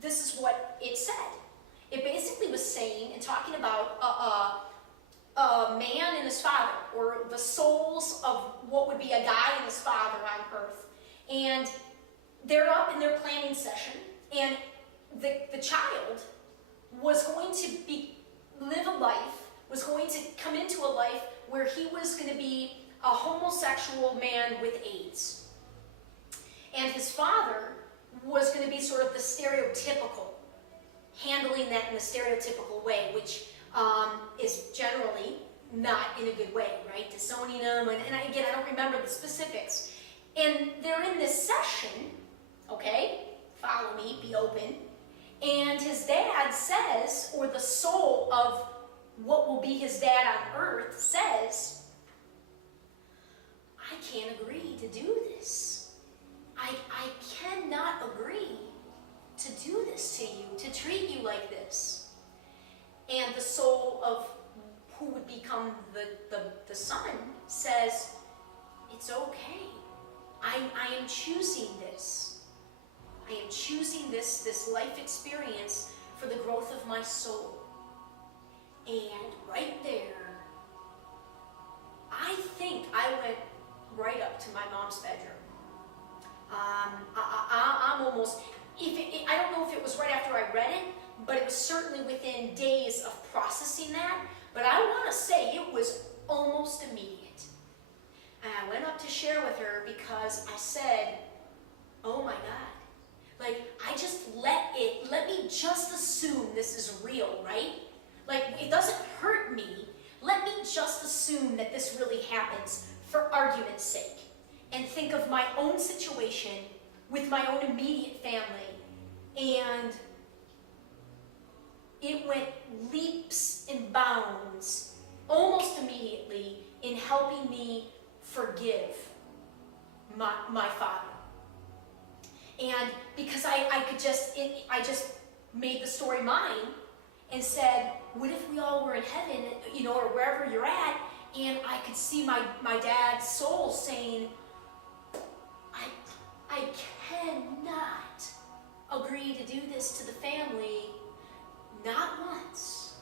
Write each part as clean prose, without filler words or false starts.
this is what it said. It basically was saying and talking about a man and his father, or the souls of what would be a guy and his father on earth. And they're up in their planning session, and the child was going to live a life, was going to come into a life where he was going to be a homosexual man with AIDS. And his father was going to be sort of the stereotypical, handling that in a stereotypical way, which is generally not in a good way, right? Disowning him, and again, I don't remember the specifics. And they're in this session, okay? Follow me, be open. And his dad says, or the soul of what will be his dad on earth says, I can't agree to do this. I cannot agree to do this to you, to treat you like this. And the soul of who would become the son says, it's okay. I am choosing this. I am choosing this life experience for the growth of my soul. And right there, I think I went right up to my mom's bedroom. I'm almost, I don't know if it was right after I read it, but it was certainly within days of processing that. But I want to say it was almost immediate. And I went up to share with her because I said, oh my God. Like, I just let me just assume this is real, right? Like, it doesn't hurt me. Let me just assume that this really happens for argument's sake. And think of my own situation with my own immediate family. And it went leaps and bounds, almost immediately, in helping me forgive my father. And because I just made the story mine and said, what if we all were in heaven, or wherever you're at, and I could see my dad's soul saying, I cannot agree to do this to the family, not once,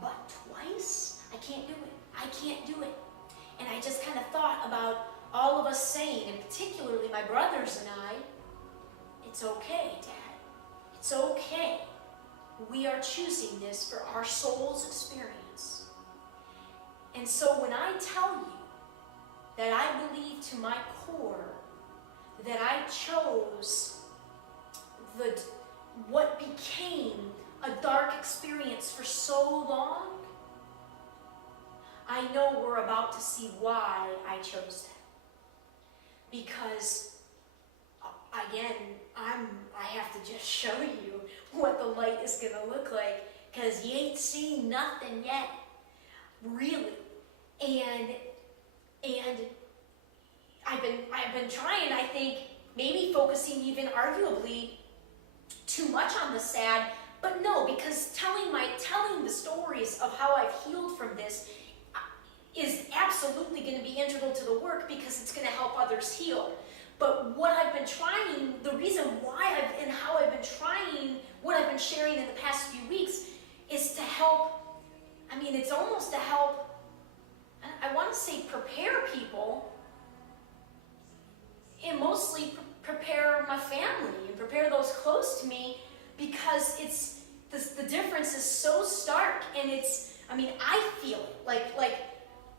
but twice. I can't do it. I can't do it. And I just kind of thought about all of us saying, and particularly my brothers and I, it's okay, Dad. It's okay. We are choosing this for our soul's experience. And so when I tell you that I believe to my core that I chose what became a dark experience for so long, I know we're about to see why I chose that. Because, again, I have to just show you what the light is going to look like, because you ain't seen nothing yet, really. And I've been trying, I think, maybe focusing even arguably too much on the sad, but no, because telling the stories of how I've healed from this is absolutely going to be integral to the work, because it's going to help others heal. But what I've been trying, the reason why how I've been trying, what I've been sharing in the past few weeks, is to help, it's almost to help, I want to say prepare people, and mostly prepare my family and prepare those close to me, because the difference is so stark, and I feel it, like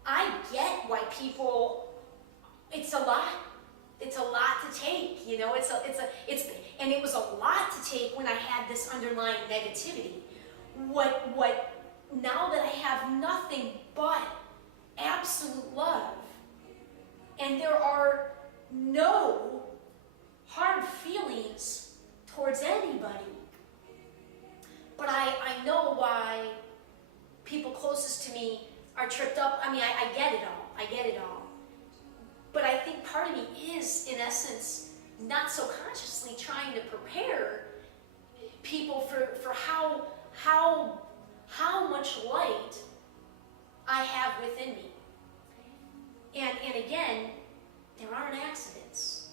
I get why people, it's a lot to take, and it was a lot to take when I had this underlying negativity. Now that I have nothing but absolute love, and there are no hard feelings towards anybody, but I know why people closest to me are tripped up. I get it all. But I think part of me is, in essence, not so consciously trying to prepare people for how much light I have within me. And again, there aren't accidents.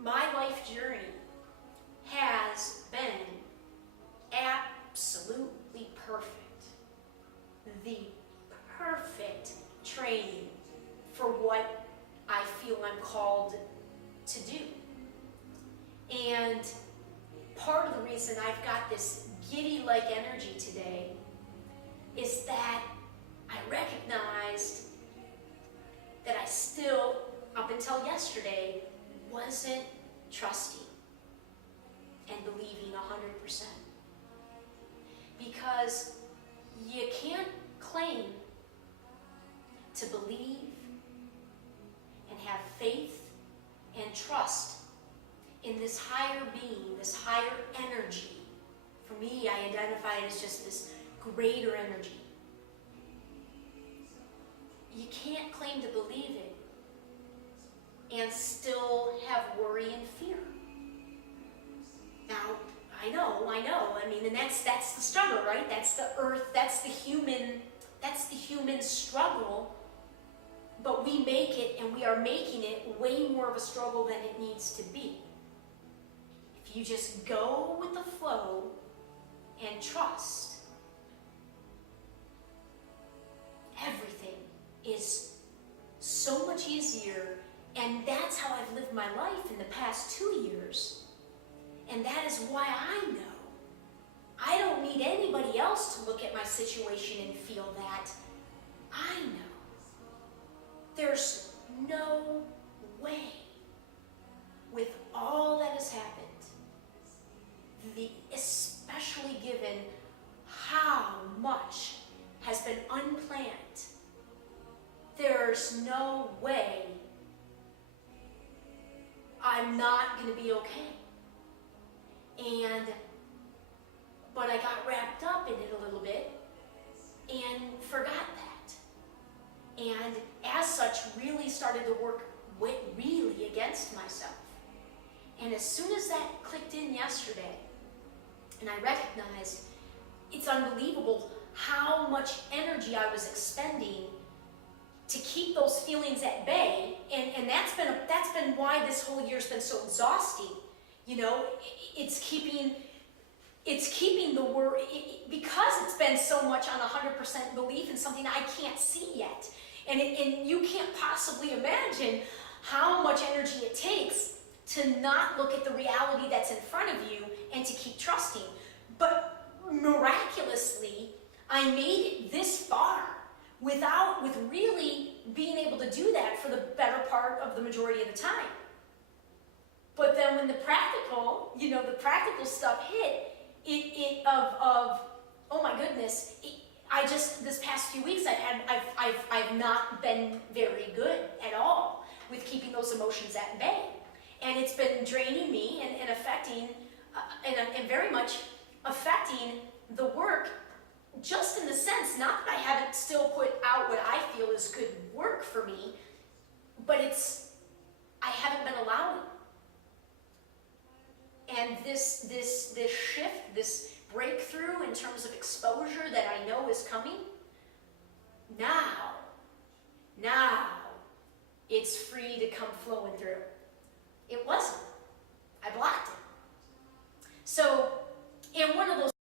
My life life journey has been absolutely perfect. The perfect training for what I feel I'm called to do. And part of the reason I've got this giddy-like energy today is that I recognized that I still, up until yesterday, wasn't trusting and believing 100%. Because you can't claim to believe and have faith and trust in this higher being, this higher energy. For me, I identify it as just this greater energy. You can't claim to believe it and still have worry and fear. Now, I know. I mean, and that's the struggle, right? That's the earth, that's the human struggle. But we make it, and we are making it way more of a struggle than it needs to be. If you just go with the flow and trust, everything is so much easier. And that's how I've lived my life in the past 2 years. And that is why I know I don't need anybody else to look at my situation and feel that. I know there's no way, with all that has happened, especially given how much has been unplanned, there's no way I'm not going to be okay. But I got wrapped up in it a little bit and forgot that. And as such, really started to work really against myself. And as soon as that clicked in yesterday, and I recognized it's unbelievable how much energy I was expending to keep those feelings at bay, and that's been why this whole year's been so exhausting. You know, it's keeping the work, because it's been so much on 100% belief in something I can't see yet, and you can't possibly imagine how much energy it takes to not look at the reality that's in front of you and to keep trusting. But miraculously, I made it this far with really being able to do that for the better part of the majority of the time. But then when the practical stuff hit, oh my goodness, this past few weeks I've not been very good at all with keeping those emotions at bay, and it's been draining me and affecting and very much affecting the work. Just in the sense, not that I haven't still put out what I feel is good work for me, but I haven't been allowing. And this shift, this breakthrough in terms of exposure that I know is coming, now it's free to come flowing through. It wasn't.